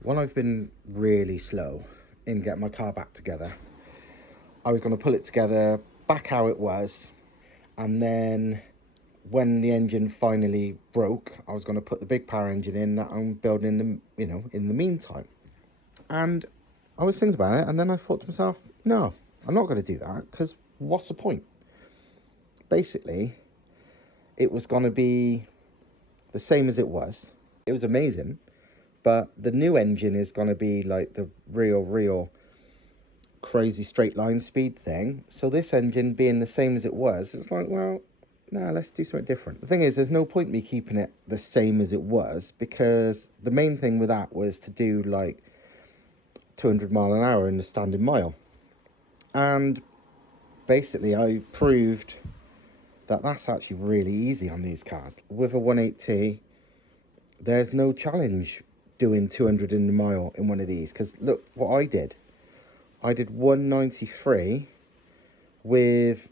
While I've been really slow in getting my car back together, I was going to pull it together back how it was, and then when the engine finally broke, I was going to put the big power engine in that I'm building in the meantime. And I was thinking about it, and then I thought to myself, no, I'm not going to do that, because what's the point? Basically, it was going to be the same as it was. It was amazing, but the new engine is going to be like the real crazy straight line speed thing. So this engine being the same as it was, it's like, well, no, let's do something different. The thing is, there's no point me keeping it the same as it was, because the main thing with that was to do like 200 mile an hour in the standard mile. And basically I proved that that's actually really easy on these cars. With a 180, there's no challenge doing 200 in the mile in one of these, because look what I did 193 with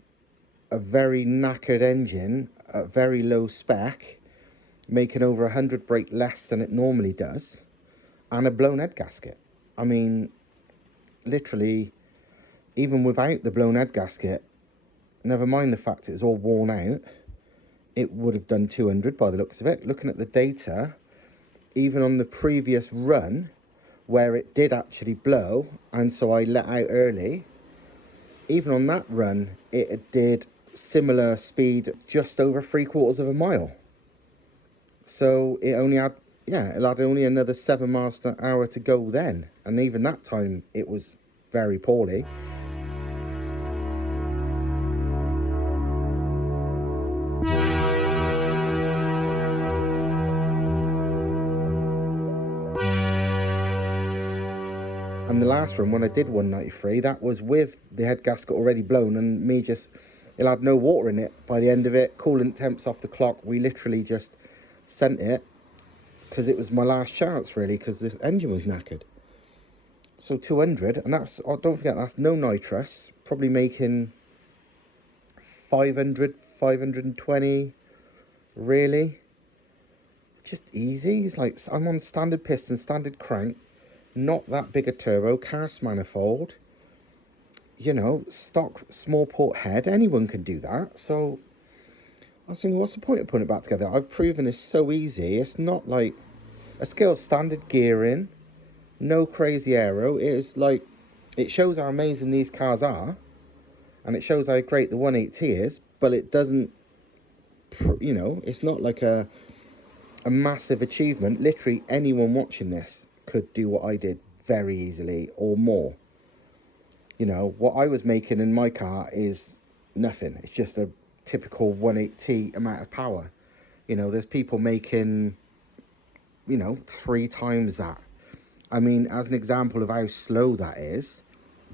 a very knackered engine at very low spec, making over 100 brake less than it normally does, and a blown head gasket. I mean, literally, even without the blown head gasket, never mind the fact it was all worn out, it would have done 200 by the looks of it. Looking at the data, even on the previous run where it did actually blow, and so I let out early, even on that run it did similar speed, just over 3/4 of a mile. So it only had, it had only another 7 miles an hour to go then, and even that time it was very poorly. And the last run, when I did 193, that was with the head gasket already blown, and me just, it had no water in it by the end of it, coolant temps off the clock. We literally just sent it, because it was my last chance really, because the engine was knackered. So 200, and that's, oh, don't forget, that's no nitrous, probably making 500, 520, really. Just easy. It's like, I'm on standard piston, standard crank, not that big a turbo, cast manifold, stock small port head. Anyone can do that. So I was thinking, what's the point of putting it back together? I've proven it's so easy. It's not like a scale standard gearing, no crazy aero. It is like, it shows how amazing these cars are, and it shows how great the 180 is, but it doesn't, it's not like a massive achievement. Literally anyone watching this could do what I did very easily, or more. What I was making in my car is nothing. It's just a typical 180 amount of power. There's people making 3 times that. I mean, as an example of how slow that is,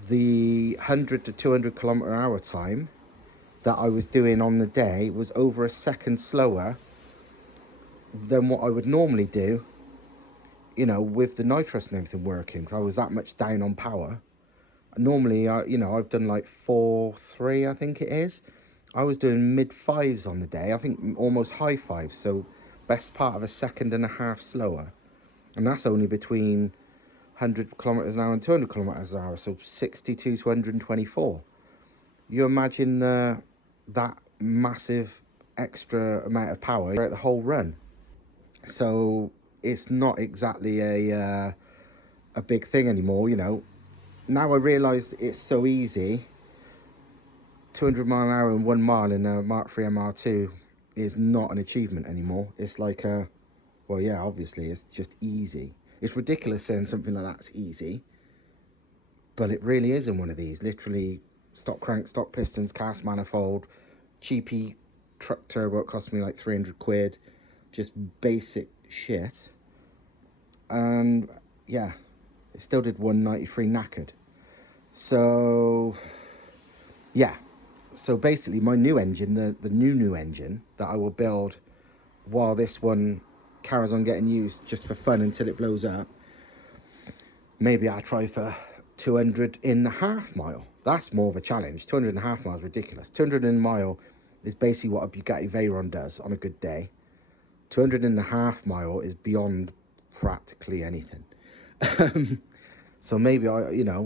the 100 to 200 kilometer hour time that I was doing on the day was over a second slower than what I would normally do, with the nitrous and everything working, because I was that much down on power. Normally, I've done like 4.3, I think it is. I was doing mid 5s on the day, I think almost high 5s, so best part of a second and a half slower. And that's only between 100 kilometers an hour and 200 kilometers an hour, so 62 to 124. You imagine that massive extra amount of power throughout the whole run. So it's not exactly a big thing anymore. Now I realised it's so easy. 200 mile an hour and 1 mile in a Mk3 MR2 is not an achievement anymore. It's like well, yeah, obviously it's just easy. It's ridiculous saying something like that's easy, but it really is in one of these. Literally stock crank, stock pistons, cast manifold, cheapy truck turbo. It cost me like 300 quid. Just basic shit. And yeah, it still did 193 knackered. So yeah, so basically my new engine, the new engine that I will build while this one carries on getting used just for fun until it blows up, maybe I'll try for 200 in the half mile. That's more of a challenge. 200 and a half miles is ridiculous. 200 in a mile is basically what a Bugatti Veyron does on a good day. 200 and a half mile is beyond practically anything. So maybe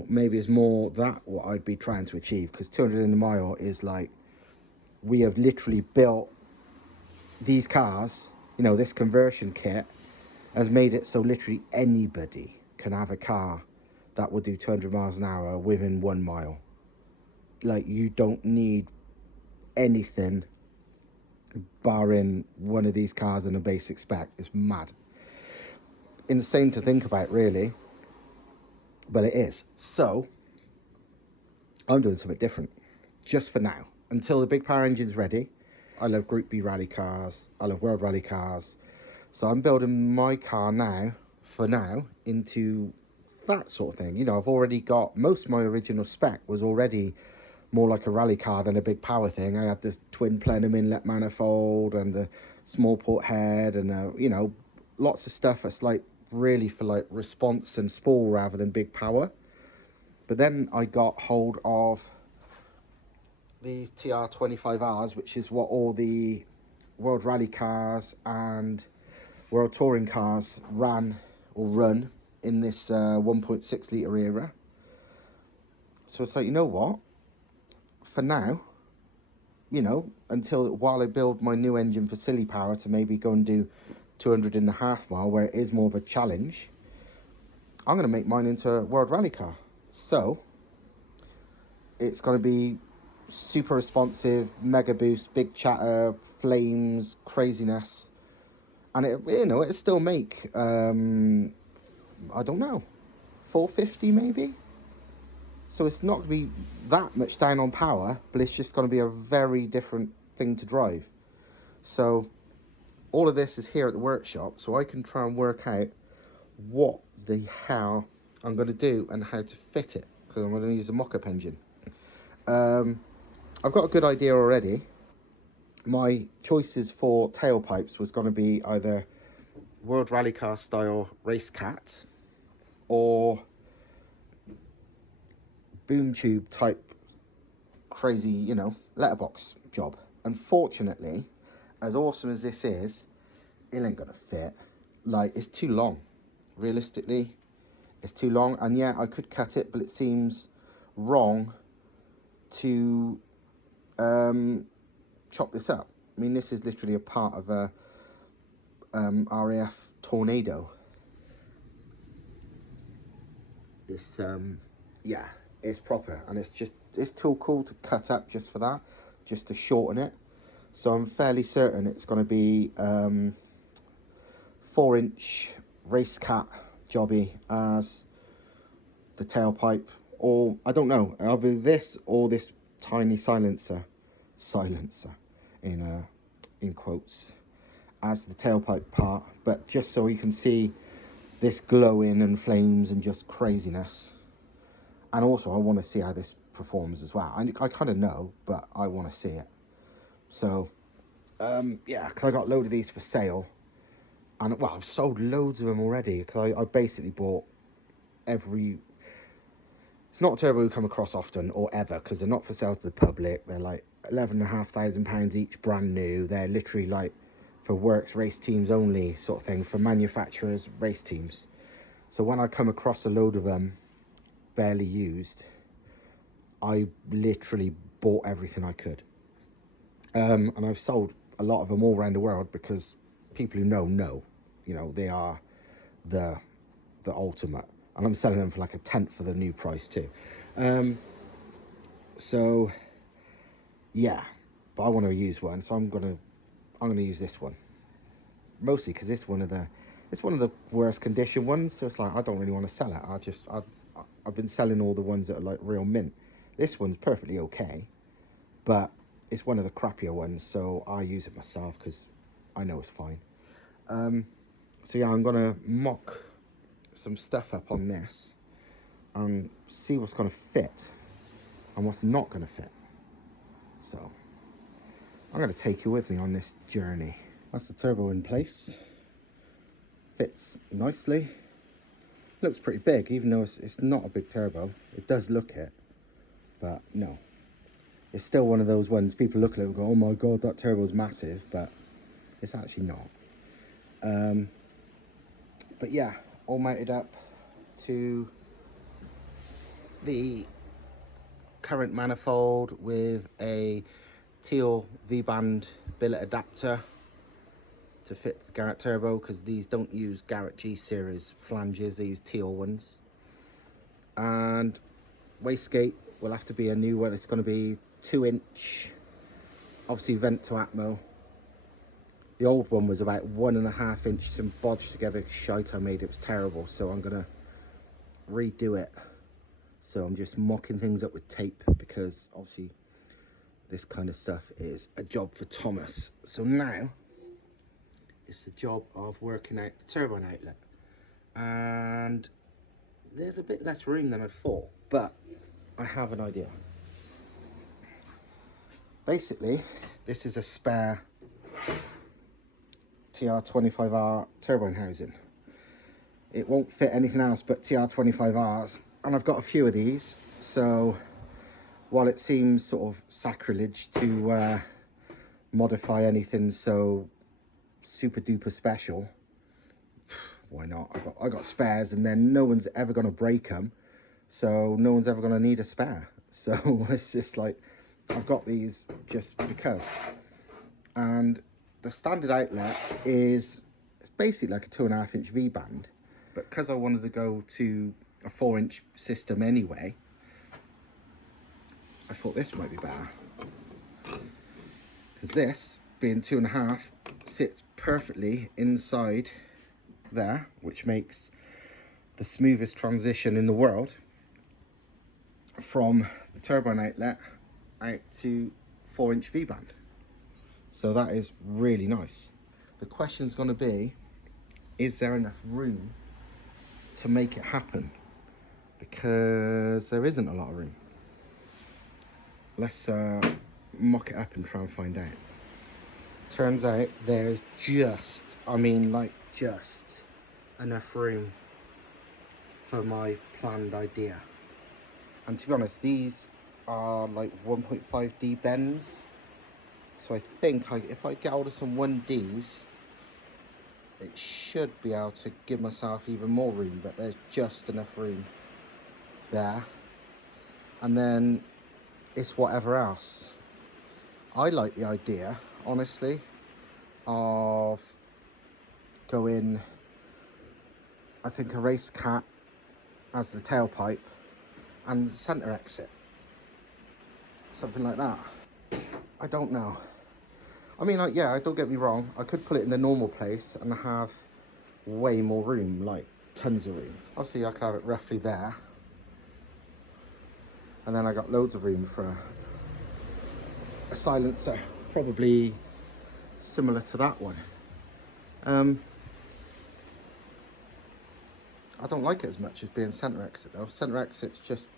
maybe it's more that what I'd be trying to achieve, because 200 in a mile is like, we have literally built these cars, this conversion kit has made it so literally anybody can have a car that will do 200 miles an hour within 1 mile. Like, you don't need anything barring one of these cars in a basic spec. It's mad. Insane to think about, really, but it is. So I'm doing something different just for now, until the big power engine's ready. I love Group B rally cars, I love World Rally cars, so I'm building my car now, for now, into that sort of thing. I've already got, most of my original spec was already more like a rally car than a big power thing. I had this twin plenum inlet manifold and a small port head and lots of stuff that's like really for like response and spool rather than big power. But then I got hold of these TR25Rs, which is what all the World Rally cars and World Touring cars ran or run in this 1.6 litre era. So it's like, you know what? For now, while I build my new engine for silly power to maybe go and do 200.5 mile, where it is more of a challenge, I'm going to make mine into a World Rally car. So it's going to be super responsive, mega boost, big chatter, flames, craziness, and it still make I don't know, 450 maybe. So it's not going to be that much down on power, but it's just going to be a very different thing to drive. So all of this is here at the workshop, so I can try and work out what the hell I'm going to do and how to fit it, because I'm going to use a mock-up engine. I've got a good idea already. My choices for tailpipes was going to be either World Rally Car style Race Cat or boom tube type crazy, letterbox job. Unfortunately, as awesome as this is, it ain't gonna fit. Like, it's too long. Realistically, it's too long. And yeah, I could cut it, but it seems wrong to chop this up. I mean, this is literally a part of a RAF Tornado. It's yeah, it's proper, and it's too cool to cut up just for that, just to shorten it. So I'm fairly certain it's going to be 4-inch Race Cat jobby as the tailpipe, or I don't know, either this or this tiny silencer in quotes, as the tailpipe part. But just so you can see this glowing and flames and just craziness. And also I want to see how this performs as well. I kind of know, but I want to see it. So yeah, because I got a load of these for sale, and well, I've sold loads of them already, because I basically bought every, it's not a turbo we come across often or ever, because they're not for sale to the public. They're like £11,500 each, brand new. They're literally like for works race teams only sort of thing, for manufacturers race teams. So when I come across a load of them barely used, I literally bought everything I could, and I've sold a lot of them all around the world, because people who know they are the ultimate, and I'm selling them for like a tenth of the new price too. So yeah, but I want to use one, so I'm gonna use this one, mostly because it's one of the worst condition ones. So it's like, I don't really want to sell it. I've been selling all the ones that are like real mint. This one's perfectly okay, but it's one of the crappier ones, so I use it myself because I know it's fine. So yeah, I'm gonna mock some stuff up on this and see what's gonna fit and what's not gonna fit. So I'm gonna take you with me on this journey. That's the turbo in place. Fits nicely. Looks pretty big, even though it's not a big turbo. It does look it, but no. It's still one of those ones people look at it and go, oh my god, that turbo's massive, but it's actually not. But yeah, all mounted up. to the current manifold with a teal V-band billet adapter to fit the Garrett turbo, because these don't use Garrett G series flanges, they use teal ones. And wastegate will have to be a new one. It's going to be 2-inch, obviously vent to Atmo. The old one was about 1.5 inch, some bodged together shite I made. It was terrible, so I'm gonna redo it. So I'm just mocking things up with tape, because obviously this kind of stuff is a job for Thomas. So now it's the job of working out the turbine outlet, and there's a bit less room than I thought, but I have an idea. Basically, this is a spare TR25R turbine housing. It won't fit anything else but TR25Rs, and I've got a few of these, so while it seems sort of sacrilege to modify anything so super duper special, why not? I got spares, and then no one's ever going to break them, so no one's ever going to need a spare. So it's just like, I've got these just because. And the standard outlet is, it's basically like a 2.5 inch V-band, but because I wanted to go to a 4-inch system anyway, I thought this might be better, because this being 2.5 sits perfectly inside there, which makes the smoothest transition in the world from the turbine outlet out to 4-inch V-band. So that is really nice. The question's going to be, is there enough room to make it happen? Because there isn't a lot of room. Let's mock it up and try and find out. Turns out there's just, I mean like just enough room for my planned idea. And to be honest, these are like 1.5D bends. So I think if I get hold of some 1Ds, it should be able to give myself even more room, but there's just enough room there. And then it's whatever else. I like the idea, honestly, of going, I think, a race cat as the tailpipe and the centre exit. Something like that. I don't know. I mean, like, yeah, don't get me wrong, I could put it in the normal place and have way more room, like tons of room. Obviously I could have it roughly there, and then I got loads of room for a silencer, probably similar to that one. I don't like it as much as being centre exit though. Centre exit's just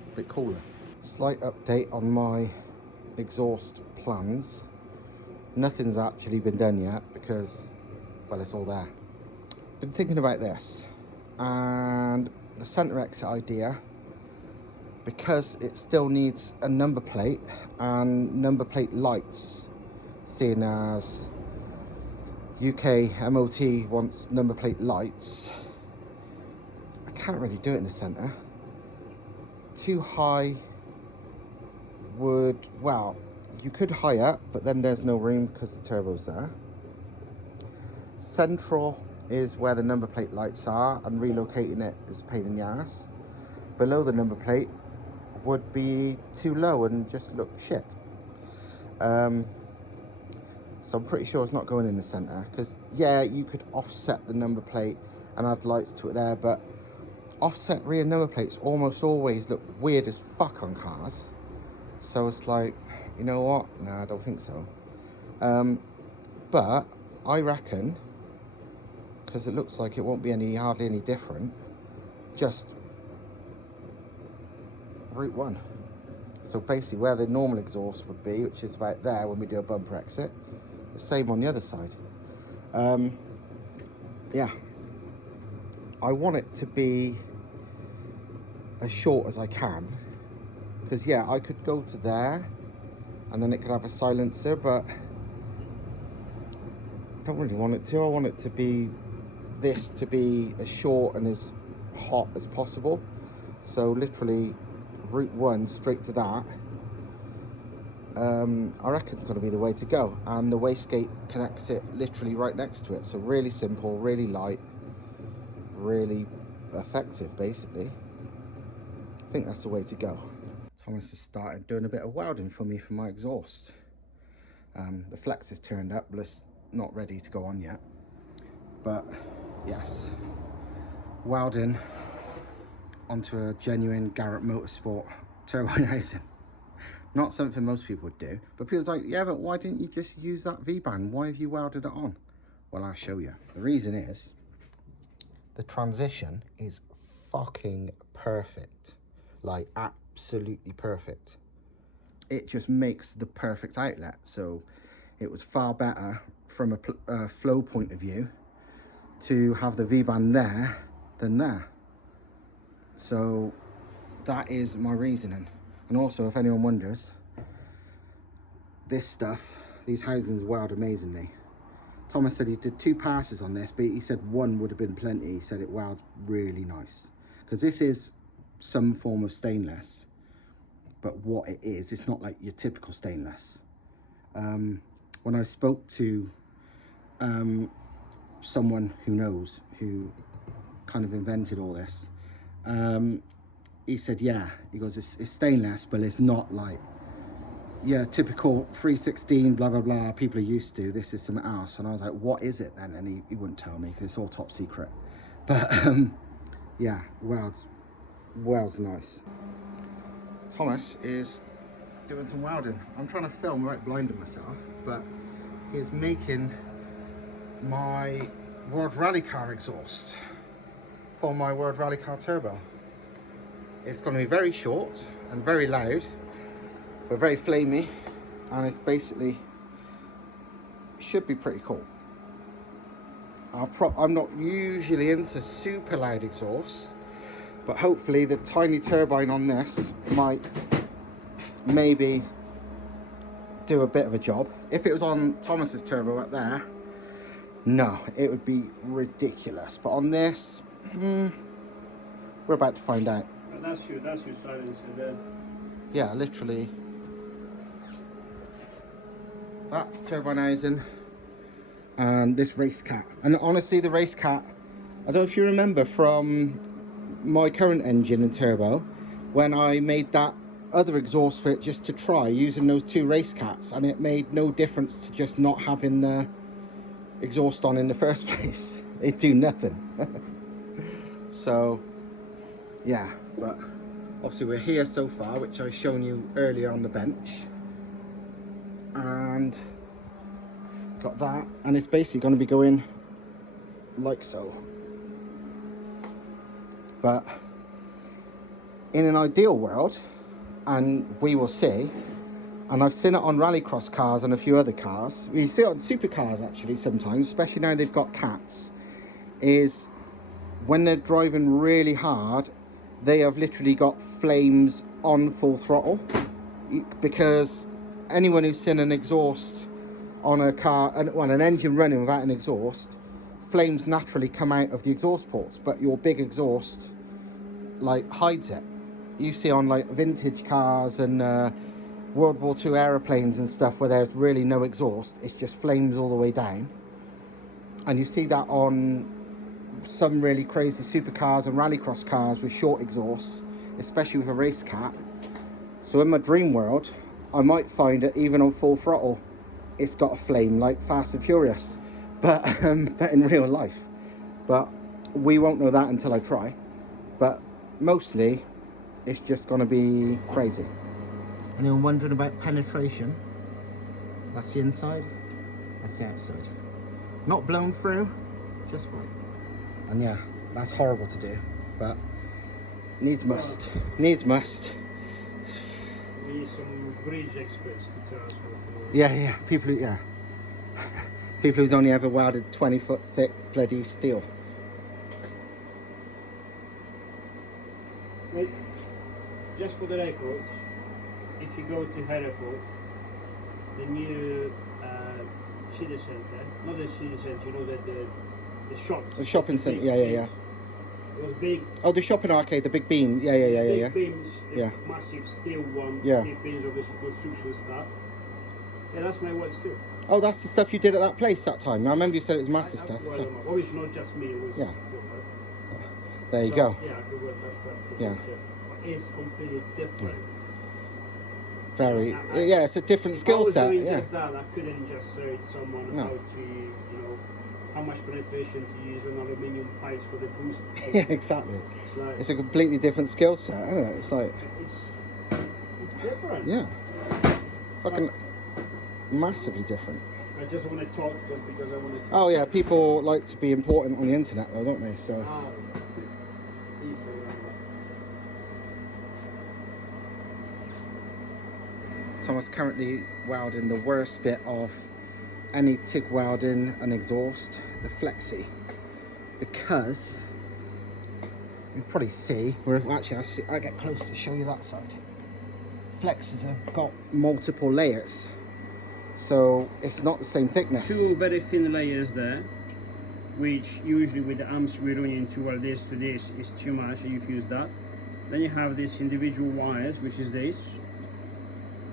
a bit cooler. Slight update on my exhaust plans. Nothing's actually been done yet because, well, it's all there. Been thinking about this, and the centre exit idea, because it still needs a number plate and number plate lights, seeing as UK MOT wants number plate lights. I can't really do it in the centre. Too high would, well, you could high up, but then there's no room because the turbo's there. Central is where the number plate lights are, and relocating it is a pain in the ass. Below the number plate would be too low and just look shit. So I'm pretty sure it's not going in the centre, because yeah, you could offset the number plate and add lights to it there, but offset rear number plates almost always look weird as fuck on cars. So it's like, you know what? No, I don't think so. But I reckon, because it looks like it won't be hardly any different, just route 1. So basically where the normal exhaust would be, which is about there when we do a bumper exit, the same on the other side. Yeah, I want it to be as short as I can, because yeah, I could go to there and then it could have a silencer, but I don't really want it to. I want it to be this, to be as short and as hot as possible. So literally route 1 straight to that, I reckon it's going to be the way to go. And the wastegate connects it literally right next to it. So really simple, really light, really effective basically. I think that's the way to go. Thomas has started doing a bit of welding for me for my exhaust. The flex is turned up, but it's not ready to go on yet. But yes, welding onto a genuine Garrett Motorsport turbocharger. Not something most people would do, but people's like, yeah, but why didn't you just use that V-band? Why have you welded it on? Well, I'll show you. The reason is the transition is fucking perfect, like absolutely perfect. It just makes the perfect outlet. So it was far better from a flow point of view to have the V-band there than there. So that is my reasoning. And also, if anyone wonders, this stuff, these housings weld amazingly. Thomas said he did 2 passes on this, but he said 1 would have been plenty. He said it welds really nice. Because this is some form of stainless, but what it is, it's not like your typical stainless. When I spoke to someone who knows, who kind of invented all this, he said, yeah, he goes, it's stainless, but it's not like your typical 316 blah blah blah people are used to. This is something else. And I was like, what is it then? And he wouldn't tell me because it's all top secret. But yeah, welds nice. Thomas is doing some welding. I'm trying to film without blinding myself, but he's making my World Rally Car exhaust for my World Rally Car turbo. It's going to be very short and very loud, but very flamey, and it's basically, should be pretty cool. I'm not usually into super loud exhausts, but hopefully the tiny turbine on this might maybe do a bit of a job. If it was on Thomas's turbo up there, no, it would be ridiculous. But on this, we're about to find out. Well, that's your silencer there. Yeah, literally. That turbine housing and this race cat. And honestly, the race cat, I don't know if you remember from my current engine and turbo, when I made that other exhaust for it just to try using those 2 race cats, and it made no difference to just not having the exhaust on in the first place. It do nothing. So yeah, but obviously we're here so far, which I've shown you earlier on the bench, and got that, and it's basically going to be going like so. But in an ideal world, and we will see, and I've seen it on rallycross cars and a few other cars, we see it on supercars actually sometimes, especially now they've got cats, is when they're driving really hard, they have literally got flames on full throttle, because anyone who's seen an exhaust on a car, well, an engine running without an exhaust, flames naturally come out of the exhaust ports, but your big exhaust like hides it. You see on like vintage cars and World War II aeroplanes and stuff where there's really no exhaust, it's just flames all the way down. And you see that on some really crazy supercars and rallycross cars with short exhausts, especially with a race cat. So in my dream world, I might find it even on full throttle, it's got a flame like Fast and Furious, but in real life. But we won't know that until I try. But mostly, it's just going to be crazy. Anyone wondering about penetration? That's the inside, that's the outside. Not blown through, just right. And yeah, that's horrible to do, but needs must. Needs must. We need some bridge experts to tell us what. Yeah, people who, yeah. People who's only ever welded 20-foot thick bloody steel. Wait, just for the records, if you go to Hereford, the new city centre, not the city centre, you know, the shops. The shopping centre, yeah. Those big. Oh, the shopping arcade, the big beam. Yeah, yeah, yeah, yeah, yeah. Big beams, the Yeah. massive steel one, Yeah. big beams of this construction stuff. Yeah, that's my work still. Oh, that's the stuff you did at that place that time. I remember you said it was massive stuff. Well, So. obviously not just me, it was. Yeah. There you go. Yeah, I could work that stuff. Yeah. But it's completely different. Very. Yeah, it's a different skill set. If I was doing Yeah. just that, I couldn't just say to someone No. how to, how much penetration to use on aluminium pipes for the boost. Yeah, exactly. It's like, It's a completely different skill set, isn't it? It's like. it's different. Yeah. Fucking massively different. I just want to talk just because I want to talk. Oh yeah, people like to be important on the internet though, don't they? So. Thomas currently welding the worst bit of any TIG welding and exhaust, the flexi, because you probably see, or actually I get close to show you that side. Flexes have got multiple layers, so it's not the same thickness. Two very thin layers there, which usually with the amps we run into, well, this to this is too much, and you fuse that. Then you have these individual wires, which is this,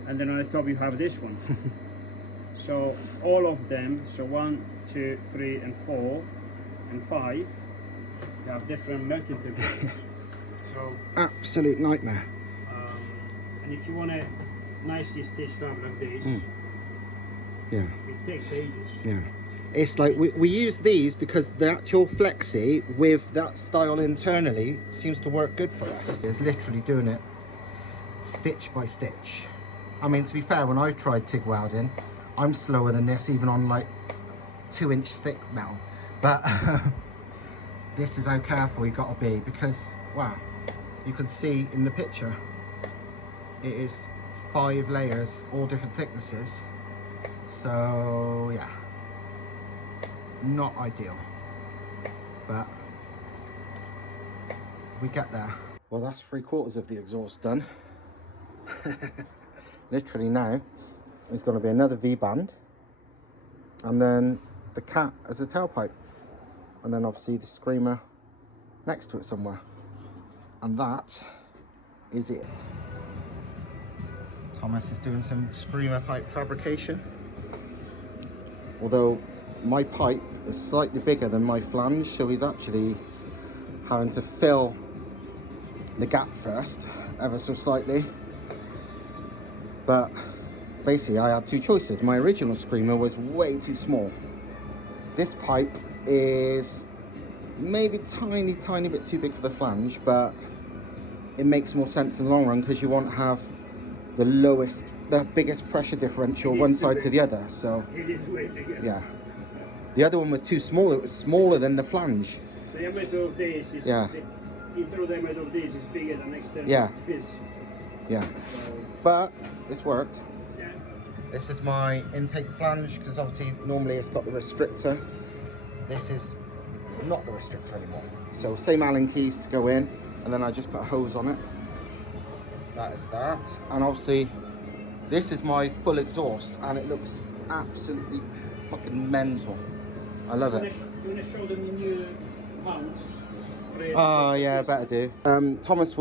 and then on the top you have this one. So all of them, so 1, 2, 3, and 4, and 5, they have different melting temperatures. So absolute nightmare. and if you want to nicely stitch up like this, yeah, it takes ages. Yeah, it's like we use these because the actual flexi with that style internally seems to work good for us. It's literally doing it stitch by stitch. I mean, to be fair, when I've tried TIG welding, I'm slower than this, even on like 2-inch thick metal. But this is how careful you got to be, because, wow, you can see in the picture, it is 5 layers, all different thicknesses. So yeah, not ideal, but we get there. Well, that's 3/4 of the exhaust done. Literally now, it's going to be another V-band, and then the cat as a tailpipe, and then obviously the screamer next to it somewhere, and that is it. Thomas is doing some screamer pipe fabrication, although my pipe is slightly bigger than my flange, so he's actually having to fill the gap first, ever so slightly. But basically I had 2 choices. My original screamer was way too small. This pipe is maybe tiny bit too big for the flange, but it makes more sense in the long run because you want to have the biggest pressure differential one side to the other. So it is way bigger. Yeah. The other one was too small. It was smaller than the flange. The diameter of this is, yeah, the internal diameter of this is bigger than external. Yeah. This. Yeah. So, but it's worked. yeah. This is my intake flange, because obviously normally it's got the restrictor. This is not the restrictor anymore. So same Allen keys to go in, and then I just put a hose on it. That is that. And obviously this is my full exhaust, and it looks absolutely fucking mental. I love it. You want to show them the new mounts? Oh yeah, better do. Thomas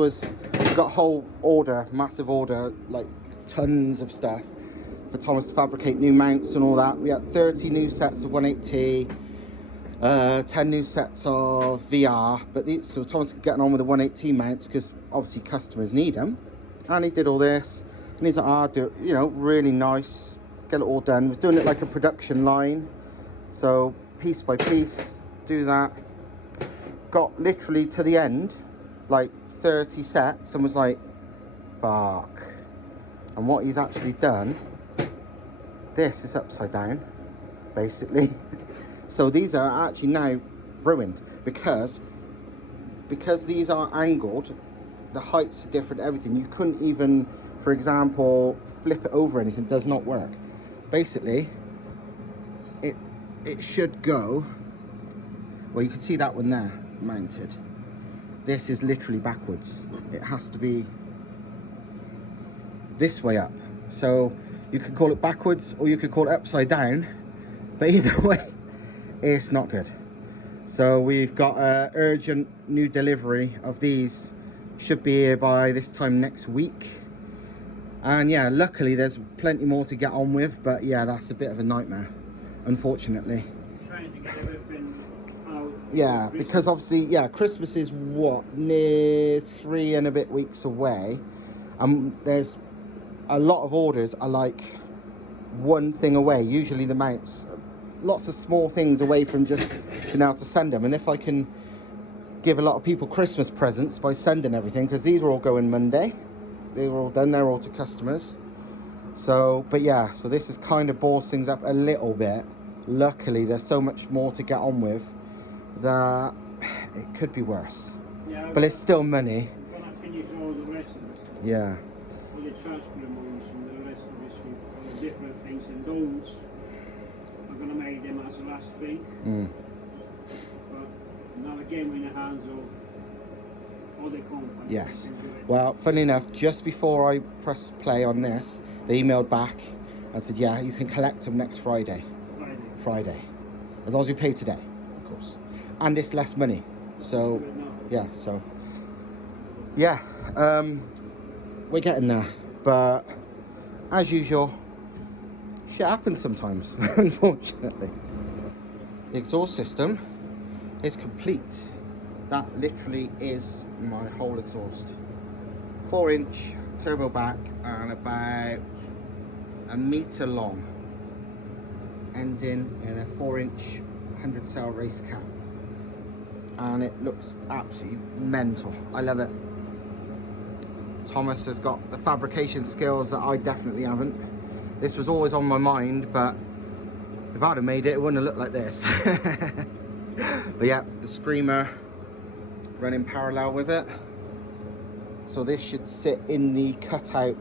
got a whole order, massive order, like tons of stuff for Thomas to fabricate new mounts and all that. We had 30 new sets of 180T, 10 new sets of VR, so Thomas is getting on with the 180T mounts because obviously customers need them. And he did all this, and he's like, do it, really nice, get it all done. He was doing it like a production line, so piece by piece, do that. Got literally to the end, like 30 sets, and was like, fuck. And what he's actually done, this is upside down, basically. So these are actually now ruined because these are angled, the heights are different, everything. You couldn't even, for example, flip it over, anything does not work. Basically, it should go, well, you can see that one there mounted. This is literally backwards. It has to be this way up. So you could call it backwards or you could call it upside down, but either way it's not good. So we've got an urgent new delivery of these. Should be here by this time next week. And yeah, luckily there's plenty more to get on with, but yeah, that's a bit of a nightmare, unfortunately. Trying to get everything out. Yeah, because obviously, yeah, Christmas is what, near 3 and a bit weeks away. There's a lot of orders are like one thing away. Usually the mounts, lots of small things away from just being able to send them. And if I can give a lot of people Christmas presents by sending everything, because these are all going Monday. They were all done, they're all to customers. So, but yeah, so this is kind of balls things up a little bit. Luckily, there's so much more to get on with that it could be worse. Yeah, but it's still money. I'm gonna finish all the rest of it. Yeah. All the transfer amounts and the rest of this week, all the different things, and those I'm gonna make them as the last thing. But now again, we're in the hands of other companies. Yes. Well, funny enough, just before I press play on this, they emailed back and said, yeah, you can collect them next Friday. Friday. As long as you pay today, of course. And it's less money. So, yeah, so. Yeah, we're getting there. But, as usual, shit happens sometimes, unfortunately. The exhaust system is complete. That literally is my whole exhaust. 4-inch turbo back and about a metre long, ending in a 4-inch 100 cell race cap, and it looks absolutely mental. I love it. Thomas has got the fabrication skills that I definitely haven't. This was always on my mind, but if I'd have made it, it wouldn't have looked like this. But yeah, the screamer running parallel with it. So this should sit in the cutout,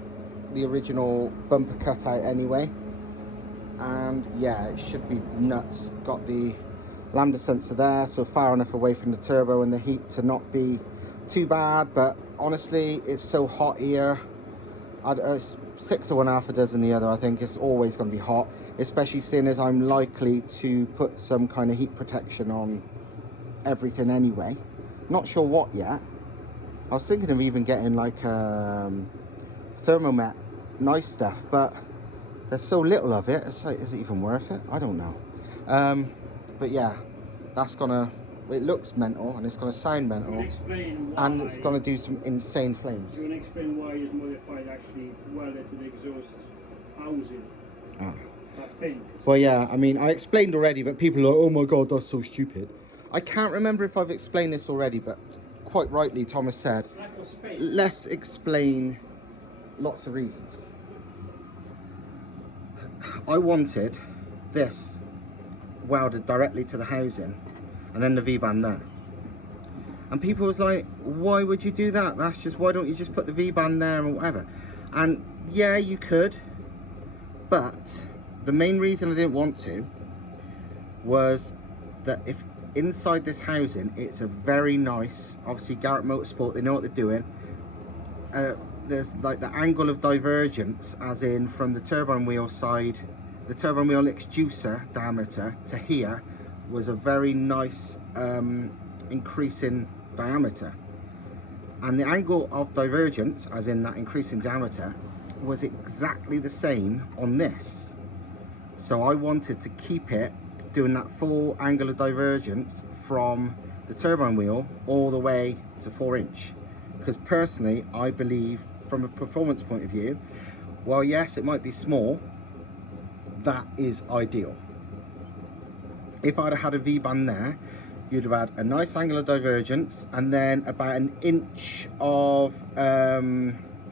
the original bumper cutout anyway. And yeah, it should be nuts. Got the lambda sensor there, so far enough away from the turbo and the heat to not be too bad. But honestly, it's so hot here. It's 6 of one, half a dozen the other. I think it's always going to be hot, especially seeing as I'm likely to put some kind of heat protection on everything anyway. Not sure what yet. I was thinking of even getting like thermomet, nice stuff, but there's so little of it. It's like, is it even worth it? I don't know. But yeah, that's gonna, it looks mental and it's gonna sound mental, and it's gonna do some insane flames. You want to explain why it's modified actually welded to the exhaust housing? I think. Well, yeah, I mean, I explained already, but people are like, oh my god, that's so stupid. I can't remember if I've explained this already, but quite rightly Thomas said, let's explain lots of reasons. I wanted this welded directly to the housing and then the V-band there, and people was like, why would you do that? That's just, why don't you just put the V-band there or whatever? And yeah, you could, but the main reason I didn't want to was that if inside this housing, it's a very nice, obviously Garrett Motorsport, they know what they're doing. There's like the angle of divergence, as in from the turbine wheel side, the turbine wheel exducer diameter to here was a very nice increase in diameter, and the angle of divergence, as in that increase in diameter, was exactly the same on this. So I wanted to keep it doing that full angle of divergence from the turbine wheel all the way to 4-inch, because personally I believe from a performance point of view, while yes it might be small, that is ideal. If I'd have had a V-band there, you'd have had a nice angle of divergence and then about 1 inch of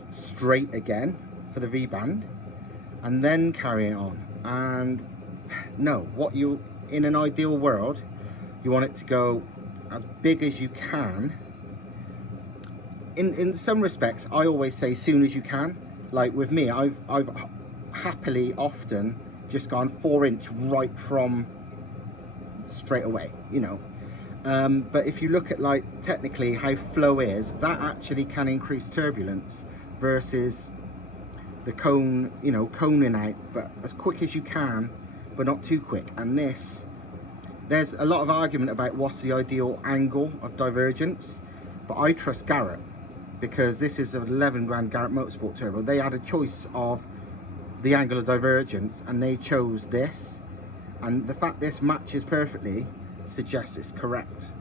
straight again for the V-band, and then carry it on. And no, what you, in an ideal world, you want it to go as big as you can. In some respects, I always say soon as you can. Like with me, I've happily often just gone 4-inch right from straight away, you know. But if you look at like technically how flow is, that actually can increase turbulence versus the cone, you know, coning out, but as quick as you can, but not too quick. And this there's a lot of argument about what's the ideal angle of divergence, but I trust Garrett, because this is an 11 grand Garrett Motorsport turbo. They had a choice of the angle of divergence and they chose this, and the fact this matches perfectly suggests it's correct.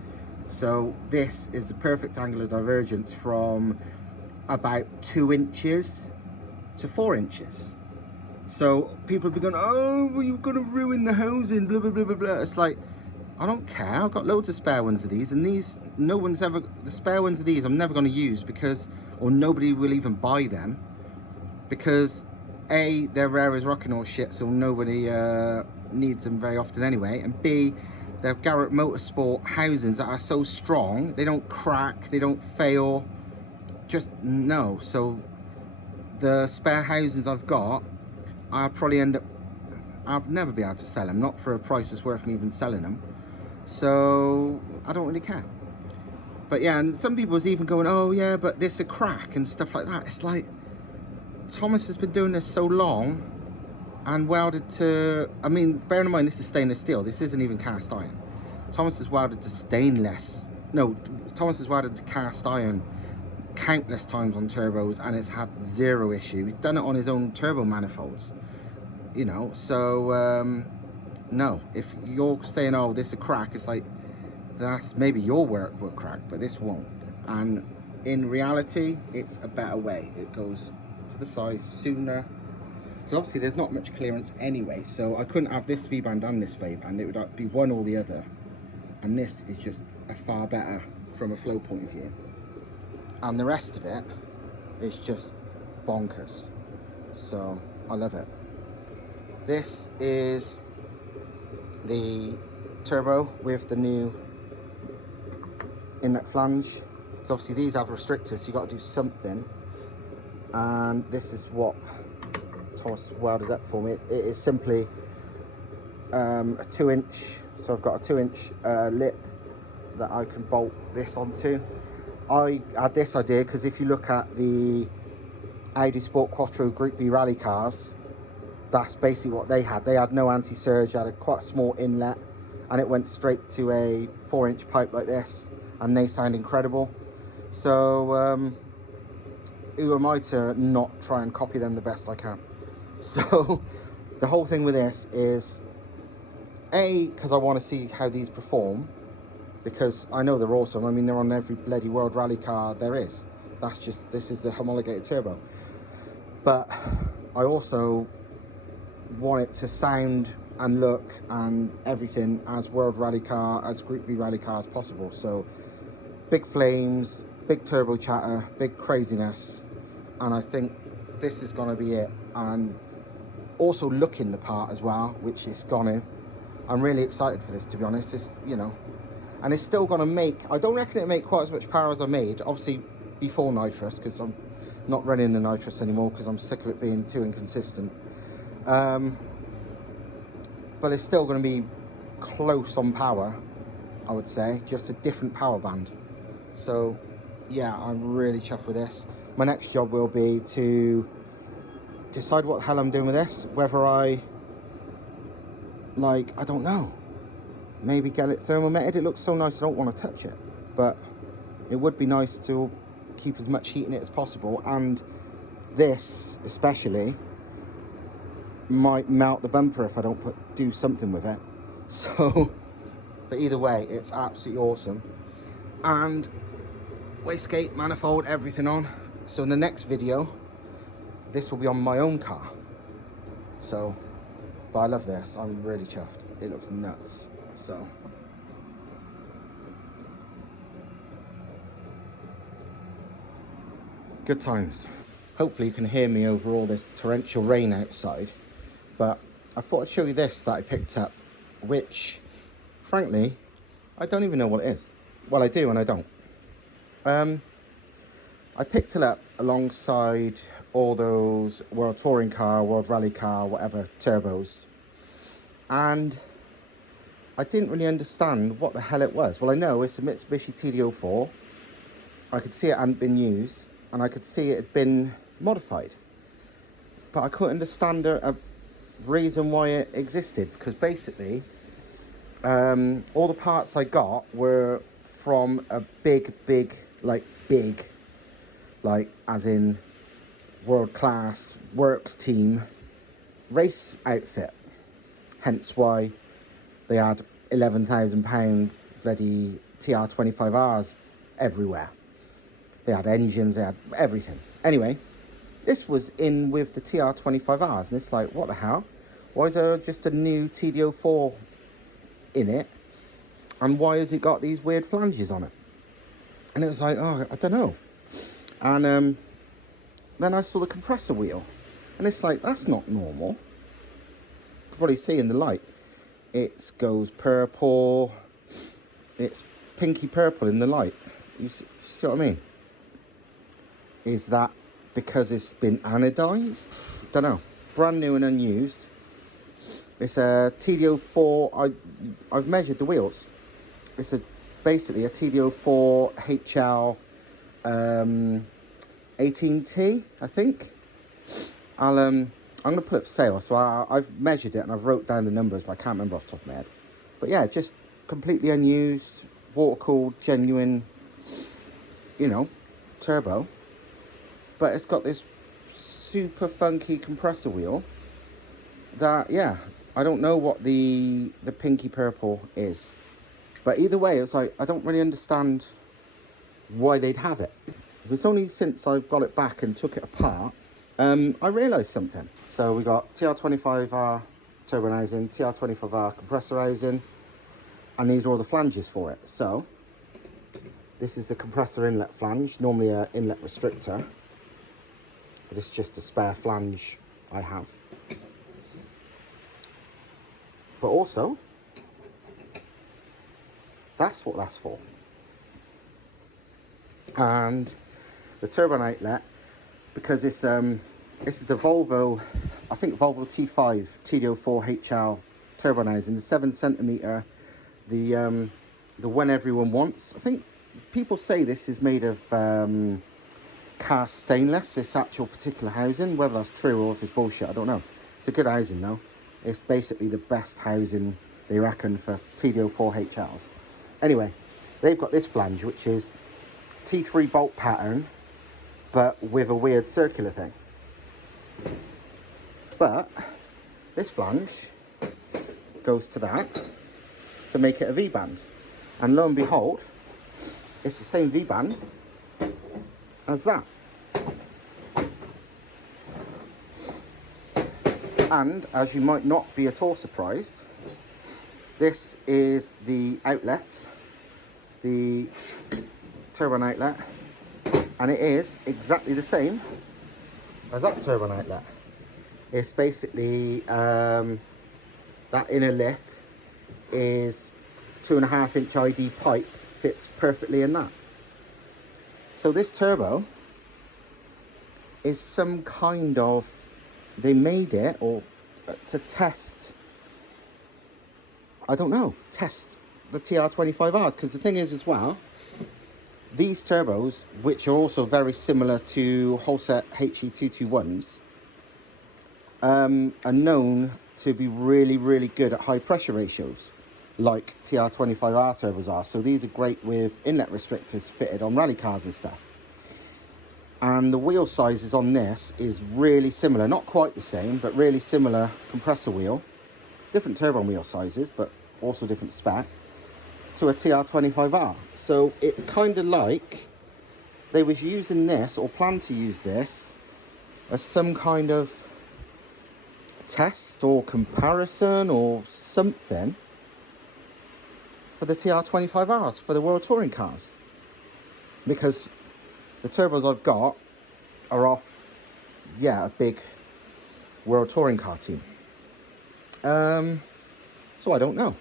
So this is the perfect angle of divergence from about 2 inches to 4 inches. So people have been going, oh, well, you're going to ruin the housing, blah, blah, blah, blah, blah. It's like, I don't care. I've got loads of spare ones of these, and these, no one's ever, the spare ones of these I'm never going to use, because, or nobody will even buy them, because A, they're rare as rocking or shit, so nobody needs them very often anyway, and B, they're Garrett Motorsport housings that are so strong, they don't crack, they don't fail, just no. So the spare housings I've got, I'll probably end up, I'll never be able to sell them, not for a price that's worth me even selling them. So I don't really care. But yeah, and some people was even going, oh yeah, but this a crack and stuff like that. It's like, Thomas has been doing this so long and welded to, I mean, bearing in mind this is stainless steel, this isn't even cast iron. Thomas has welded to stainless, no, Thomas has welded to cast iron countless times on turbos, and it's had zero issue. He's done it on his own turbo manifolds, you know. So no, if you're saying, oh, this is a crack, it's like, that's maybe your work will crack, but this won't. And in reality, it's a better way. It goes to the side sooner, because obviously there's not much clearance anyway, so I couldn't have this V-band and this V-band. It would be one or the other, and this is just a far better from a flow point of view, and the rest of it is just bonkers. So I love it. This is the turbo with the new inlet flange. Obviously these have restrictors, so you got to do something, and this is what Thomas welded up for me. It is simply a 2-inch, so I've got a 2-inch lip that I can bolt this onto. I had this idea because if you look at the Audi Sport Quattro Group B rally cars, that's basically what they had. They had no anti-surge, had quite a small inlet, and it went straight to a 4-inch pipe like this, and they sound incredible. So who am I to not try and copy them the best I can? So the whole thing with this is, A, because I want to see how these perform, because I know they're awesome. I mean, they're on every bloody World Rally car there is. That's just, this is the homologated turbo. But I also want it to sound and look and everything as World Rally car, as Group B rally car as possible. So big flames, big turbo chatter, big craziness, and I think this is going to be it. And also looking the part as well, which it's gonna. I'm really excited for this, to be honest. It's, you know, and it's still going to make, I don't reckon it'll make quite as much power as I made, obviously before nitrous, because I'm not running the nitrous anymore because I'm sick of it being too inconsistent. But it's still going to be close on power, I would say, just a different power band. So yeah, I'm really chuffed with this. My next job will be to decide what the hell I'm doing with this, whether I, like, I don't know, maybe get it thermometed. It looks so nice, I don't want to touch it, but it would be nice to keep as much heat in it as possible, and this especially might melt the bumper if I don't do something with it. So, but either way, it's absolutely awesome. And wastegate, manifold, everything on. So in the next video, this will be on my own car. So, but I love this, I'm really chuffed. It looks nuts. So good times. Hopefully you can hear me over all this torrential rain outside, but I thought I'd show you this that I picked up, which frankly I don't even know what it is. Well, I do and I don't. I picked it up alongside all those World Touring Car, World Rally Car, whatever turbos, and I didn't really understand what the hell it was. Well, I know it's a Mitsubishi TD04. I could see it hadn't been used, and I could see it had been modified, but I couldn't understand a reason why it existed, because basically All the parts I got were from a big, like as in world class works team race outfit. Hence why they had £11,000 bloody TR25Rs everywhere. They had engines, they had everything. Anyway, this was in with the TR25Rs, and it's like, what the hell? Why is there just a new TD04 in it? And why has it got these weird flanges on it? And it was like, oh, I don't know. And then I saw the compressor wheel, and it's like, that's not normal. You can probably see in the light, it goes purple, it's pinky purple in the light. You see what I mean? Is that because it's been anodized? Don't know. Brand new and unused. It's a TD04. I've measured the wheels. It's basically a TD04 HL 18T, I think. I'm gonna put it for sale. So I've measured it and I've wrote down the numbers, but I can't remember off the top of my head. But yeah, just completely unused, water cooled, genuine, you know, turbo. But it's got this super funky compressor wheel that, yeah, I don't know what the pinky purple is. But either way, it's like, I don't really understand why they'd have it. It's only since I've got it back and took it apart, I realised something. So we got TR25R turbo housing, TR25R compressor housing, and these are all the flanges for it. So this is the compressor inlet flange, normally an inlet restrictor. But it's just a spare flange I have. But also, that's what that's for. And the turbine outlet, because this is a Volvo, I think Volvo T5 TD04 HL turbine housing, the 7cm, the one everyone wants. I think people say this is made of cast stainless, this actual particular housing. Whether that's true or if it's bullshit, I don't know. It's a good housing though. It's basically the best housing, they reckon, for TD04 HLs. Anyway, they've got this flange, which is T3 bolt pattern, but with a weird circular thing. But this flange goes to that to make it a V-band. And lo and behold, it's the same V-band as that. And as you might not be at all surprised, this is the outlet, the turbine outlet, and it is exactly the same as that turbine outlet. It's basically that inner lip is 2.5-inch ID pipe, fits perfectly in that. So this turbo is some kind of, they made it or to test, I don't know, test the TR25Rs, because the thing is as well, these turbos, which are also very similar to Holset HE221s, are known to be really, really good at high pressure ratios, like TR25R turbos are. So these are great with inlet restrictors fitted on rally cars and stuff. And the wheel sizes on this is really similar, not quite the same, but really similar compressor wheel. Different turbo wheel sizes, but also different spec, to a TR25R. So it's kind of like they was using this, or plan to use this, as some kind of test or comparison or something for the TR25Rs, for the World Touring cars. Because the turbos I've got are off, yeah, a big World Touring car team. So I don't know.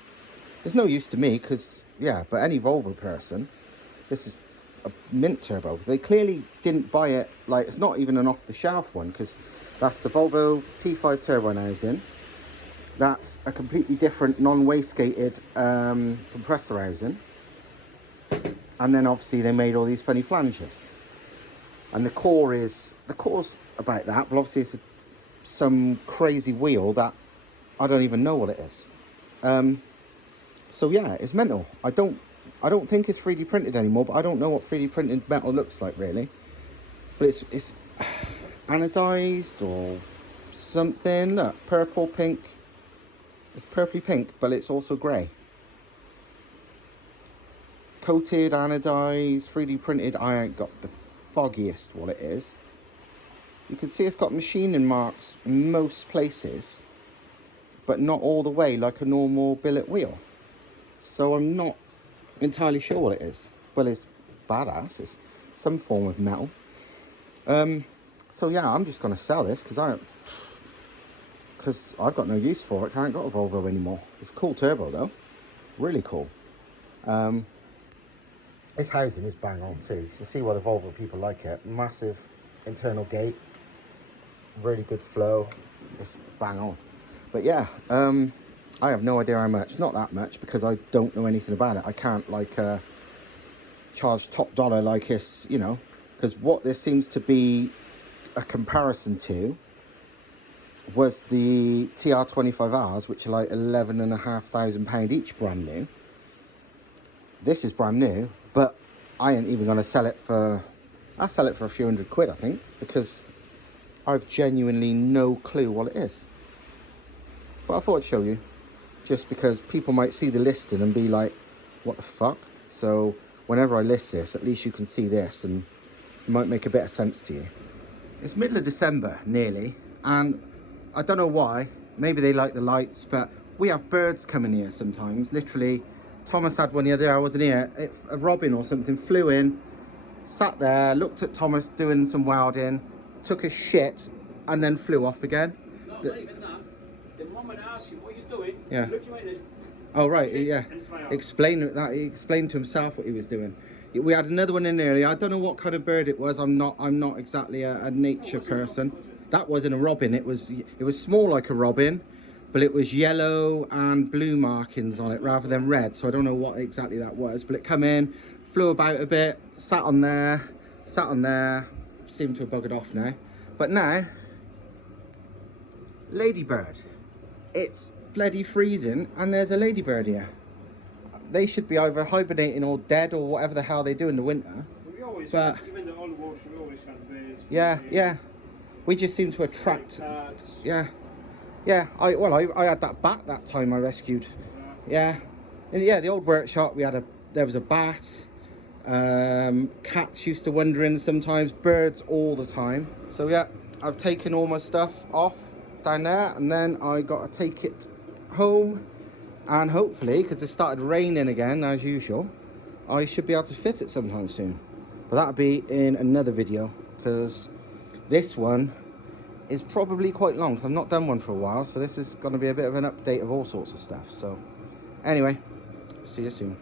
There's no use to me, because, yeah, but any Volvo person, this is a mint turbo. They clearly didn't buy it, like, it's not even an off-the-shelf one, because that's the Volvo T5 turbo housing. That's a completely different non-wastegated compressor housing. And then obviously they made all these funny flanges. And the core's about that, but obviously it's some crazy wheel that I don't even know what it is. So yeah, it's mental. I don't think it's 3D printed anymore, but I don't know what 3D printed metal looks like really. But it's anodized or something. Look, purple, pink. It's purpley pink, but it's also grey. Coated, anodized, 3D printed. I ain't got the foggiest what it is. You can see it's got machining marks in most places, but not all the way like a normal billet wheel. So I'm not entirely sure what it is. Well, it's badass. It's some form of metal. So yeah, I'm just gonna sell this because I've got no use for it. I ain't got a Volvo anymore. It's a cool turbo though, really cool. This housing is bang on too. You can see why the Volvo people like it. Massive internal gate, really good flow. It's bang on. But yeah, I have no idea how much. Not that much because I don't know anything about it. I can't like charge top dollar like it's, you know, because what this seems to be a comparison to was the TR25Rs, which are like £11,500 each brand new. This is brand new, but I ain't even gonna sell it for, I'll sell it for a few £100, I think, because I've genuinely no clue what it is. But I thought I'd show you, just because people might see the listing and be like, what the fuck? So whenever I list this, at least you can see this and it might make a bit of sense to you. It's middle of December, nearly, and I don't know why, maybe they like the lights, but we have birds coming here sometimes. Literally, Thomas had one the other day, I wasn't here, a robin or something flew in, sat there, looked at Thomas doing some welding, took a shit, and then flew off again. No, not even that. The moment I asked him, what are you doing? Yeah. Looking like this. Oh right, yeah. Explain that. He explained to himself what he was doing. We had another one in earlier. I don't know what kind of bird it was. I'm not exactly a nature person. That wasn't a robin. It was small like a robin, but it was yellow and blue markings on it rather than red. So I don't know what exactly that was. But it come in, flew about a bit, sat on there, seemed to have buggered off now. But now, ladybird. It's bloody freezing and there's a ladybird here. They should be either hibernating or dead or whatever the hell they do in the winter. We always, but even the old wars, we always had birds. Yeah. We just seem to attract. Yeah. I had that bat that time I rescued. Yeah. And yeah, the old workshop there was a bat. Cats used to wander in sometimes. Birds all the time. So yeah, I've taken all my stuff off down there, and then I got to take it home, and hopefully, because it started raining again as usual, I should be able to fit it sometime soon. But that'll be in another video, because this one is probably quite long. I've not done one for a while, so this is going to be a bit of an update of all sorts of stuff. So anyway, see you soon.